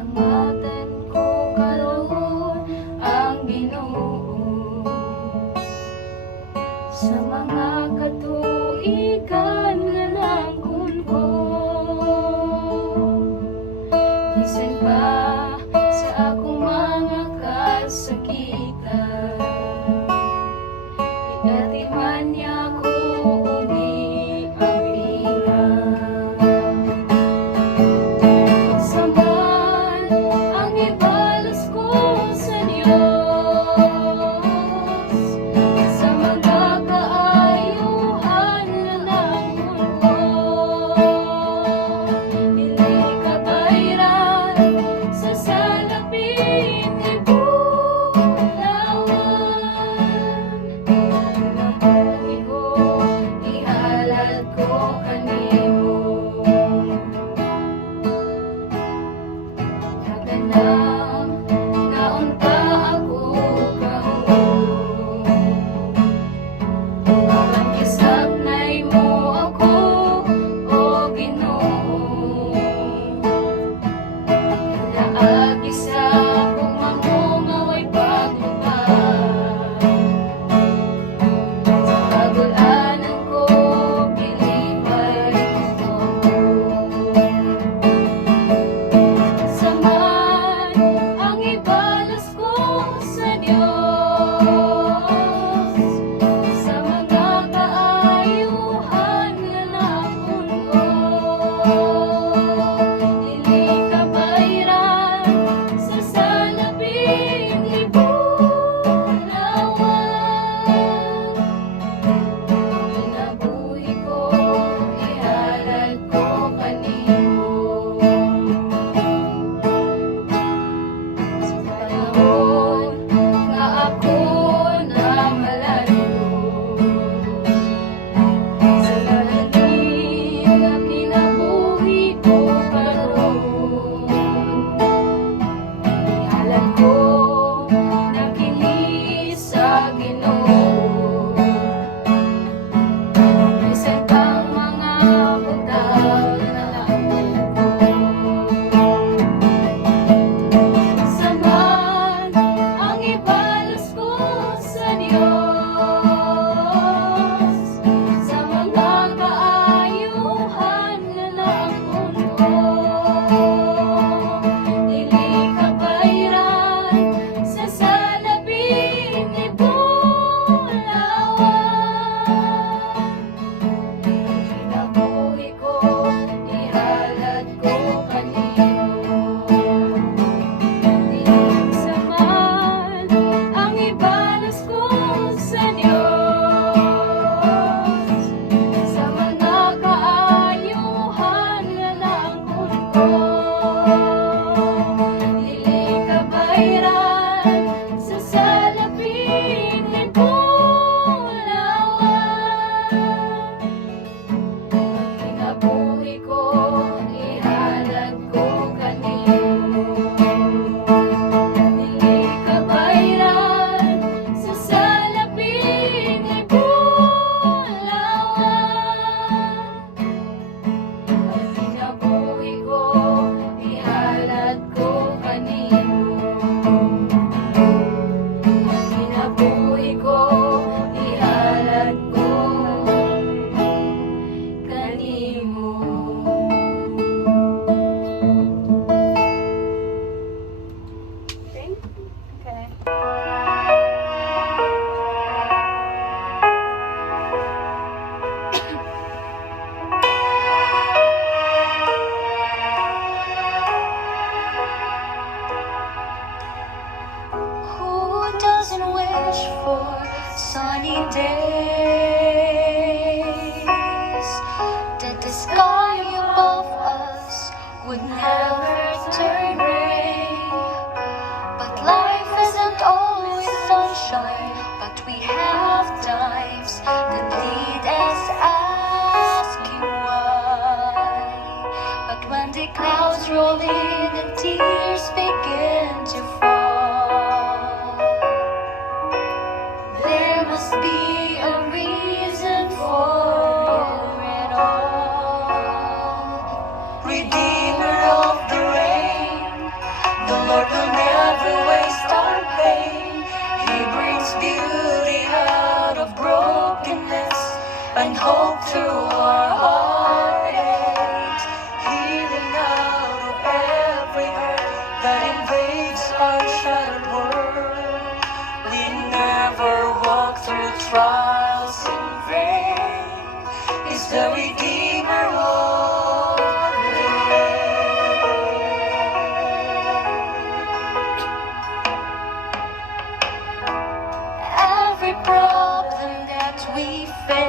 Pasalamatan ko karon ang Ginoo sa mga katuigan nga nanggun ko. Bisan pa sa akong mga kasakitan, igatiman niya ko umi ang bilang. Saman ang ibalas ko sa Diyos sa mga kaayuhan na nanggun ko. Dili kabayran sa salapi hope through our heartaches, healing out of every hurt that invades our shattered world. We never walk through trials in vain. Is the Redeemer of the every problem that we face,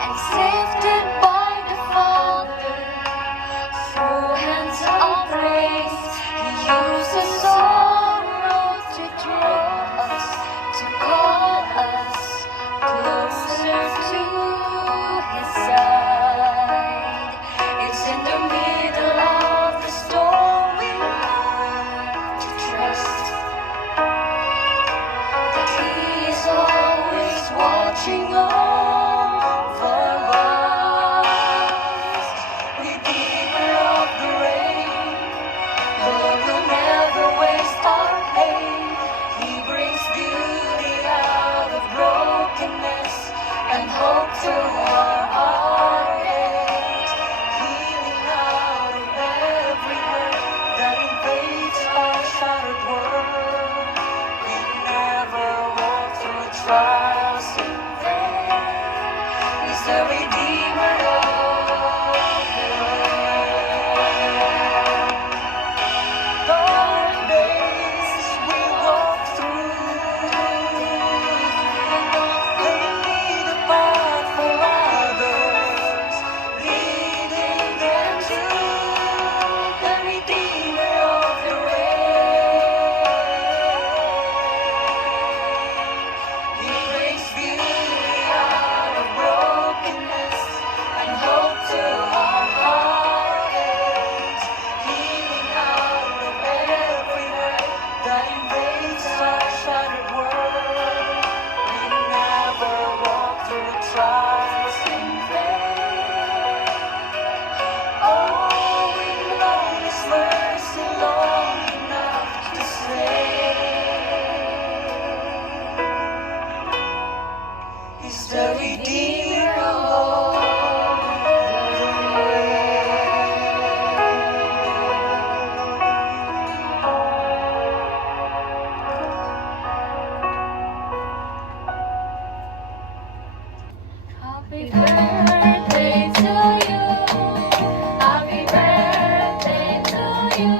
and sifted by the Father through hands of grace. He uses sorrow to draw us, to call us closer to His side. It's in the middle of the storm we learn to trust that He is always watching over us. Redeemer of the rain, the Lord will never waste our pain. He brings beauty out of brokenness and hope through our heartaches, healing out of every hurt that invades our shattered world. We never walk through trials in vain. He's the Redeemer of the world. Dark days we walk through, laying the path for others, leading them to the Redeemer of the rain. He brings beauty out of brokenness and hope to our heartaches, healing out of every hurt that invades our shattered world. We never walk through trials in vain. Oh, we've known His mercy long enough to say He's the Redeemer of the Happy birthday to you. Happy birthday to you.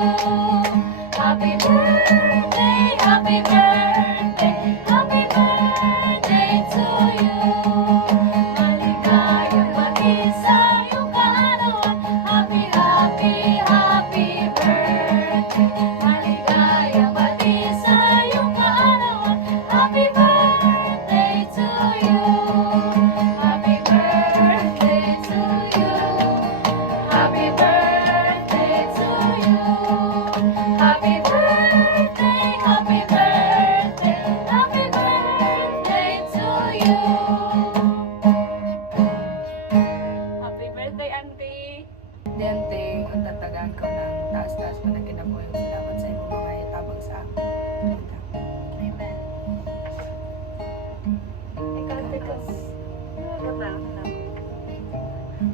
Happy birthday, happy birthday, happy birthday to you. Maligayang mag-isa yung kaarawan. Happy, happy, happy birthday. Maligayang mag-isa yung kaarawan. Happy birthday to you. Happy birthday to you. Happy birthday to you. Happy birthday, happy birthday, happy birthday to you. Happy birthday, Auntie. Dente, ang tatagan ko ng taas-taas pa na kinabuhi. Salamat sa imong mga itabang sa amin. Amen. Ikaw, Tikas.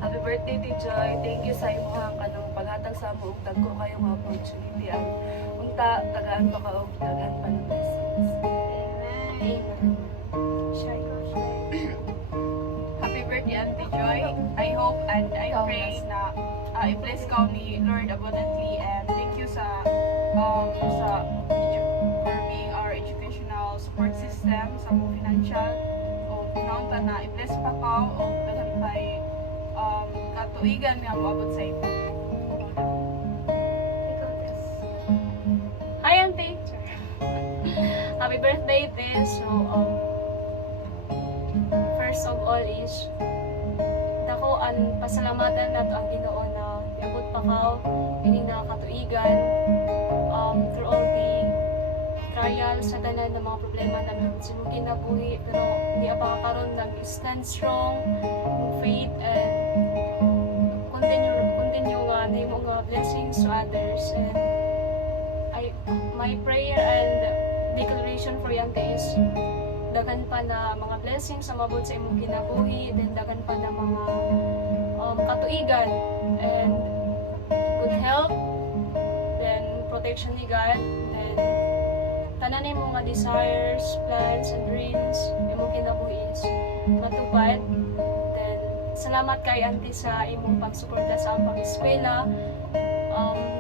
Happy birthday, Ti Joy. Thank you sa imuhang kanang paghatag sa mo ug dagko kayong opportunity ang unta tagaan pa ka og tagaan pa ng blessings. Amen. Share ko, share. Happy birthday, Auntie Joy. I hope and I pray na i-bless ka ni Lord abundantly, and thank you for being our educational support system sa mong financial o naunta na i-bless pa ka o daghan pa'y katuigan nga moabot sa imo. Ikaw, Tess. Hi, Auntie. Happy birthday, Te. So, first of all is dako ang pasalamatan nato ang Ginoo na iabot pa ka ini na katuigan through all the trials sa tanan ng mga problema namin sa mong kinabuhi, pero hindi pa karon nag-stand strong in faith and continue nga na yung mga blessings to others. And my prayer and declaration for Yante is daghan pa na mga blessings sa mabot sa imong kinabuhi, then daghan pa na mga katuigan and good health, then protection ni God, then tanan ni mga desires, plans, and dreams imong kinabuhi is matupad. Then salamat kay auntie sa imong pagsuporta sa among pag-eskwela.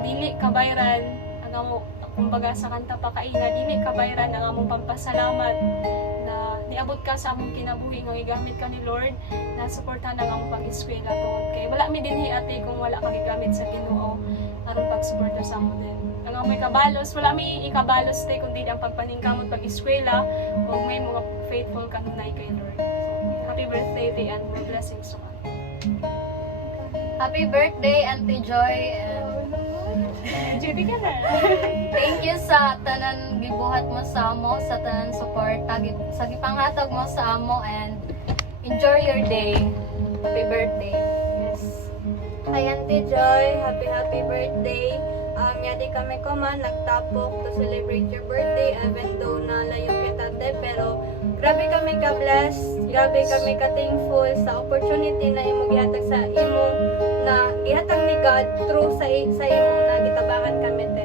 Dili kabayran ang amo, kumbaga sa kanta pa kaina, dili kabayran ang among pampasalamat na niabot ka sa among kinabuhi nga gigamit ka ni Lord na suportahan ang among pag-eskwela tungod kay wala mi dinhi ate kung wala ka gigamit sa Ginoo aron pagsuporta sa amon din. Ang among ikabalos, wala mi ikabalos tay kundi ang pagpaningkamot pag-eskwela ug may mga faithful kanunay kay Lord. So, happy birthday day and more blessings to ka. Happy birthday, Auntie Joy. And Judy ka na. thank you sa tanan gibuhat mo sa amo, sa tanan suporta, sa gipanghatag mo sa amo, and enjoy your day. Happy birthday. Yes. Hi Auntie Joy, happy birthday. Yadi kami ko man nagtapok to celebrate your birthday even though na layo kita te, pero grabe kami ka-bless, grabe kami ka-thankful sa opportunity na imo gihatag sa imo na gihatag ni God through sa imo na gitabangan kami te.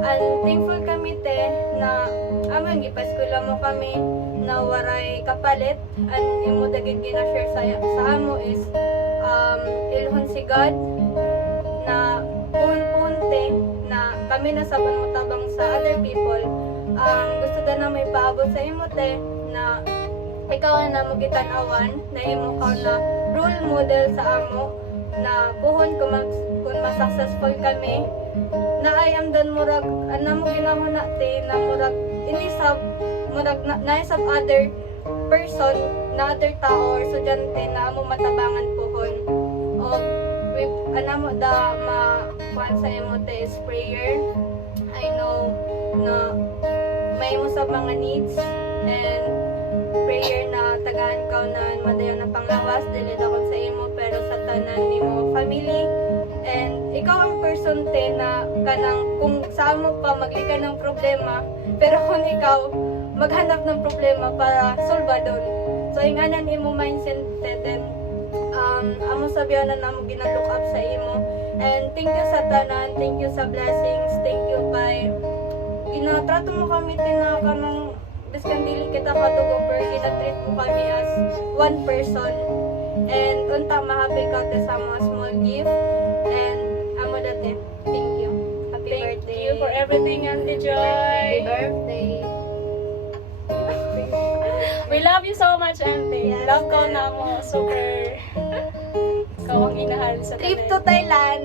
And thankful kami te na amon gipaskula mo kami na waray kapalit and imo dagit gina-share sa amo is ilhon si God na punte na kami na sabon mo tabang sa other people. Gusto na may paabot sa imo te na ikaw na magitan-awan na imo ka na role model sa amo na kuhon kung successful kami na I am done murag ana mo ginahon na te na murag inisab murag naisab other person na other tao or estudyante na amo matabangan pohon o ana mo da kuan sa imo te is prayer. I know na may mo sa mga needs and prayer na tagaan ka na madayon na panglawas dili lakon sa imo pero sa tanan nimo family and ikaw ang person te na kanang kung sa mo pa maglika ng problema pero kung ikaw maghanap ng problema para solvadon. So inganan imo mindset te then amo sabihan na namo gina-look up sa imo. And thank you sa tanan, thank you sa blessings, thank you kay ginatrato mo kami kanang biskan dili kita katugo pero ginatreat mo kami as one person. And unta mahappy ka te sa mga small gift and amo dati. Thank you. Happy birthday. Thank you for everything, Auntie Happy Joy. birthday. We love you so much, Auntie. Yes, Love ko na mo. Super. Ikaw ang inahan sa Trip tanan. to Thailand.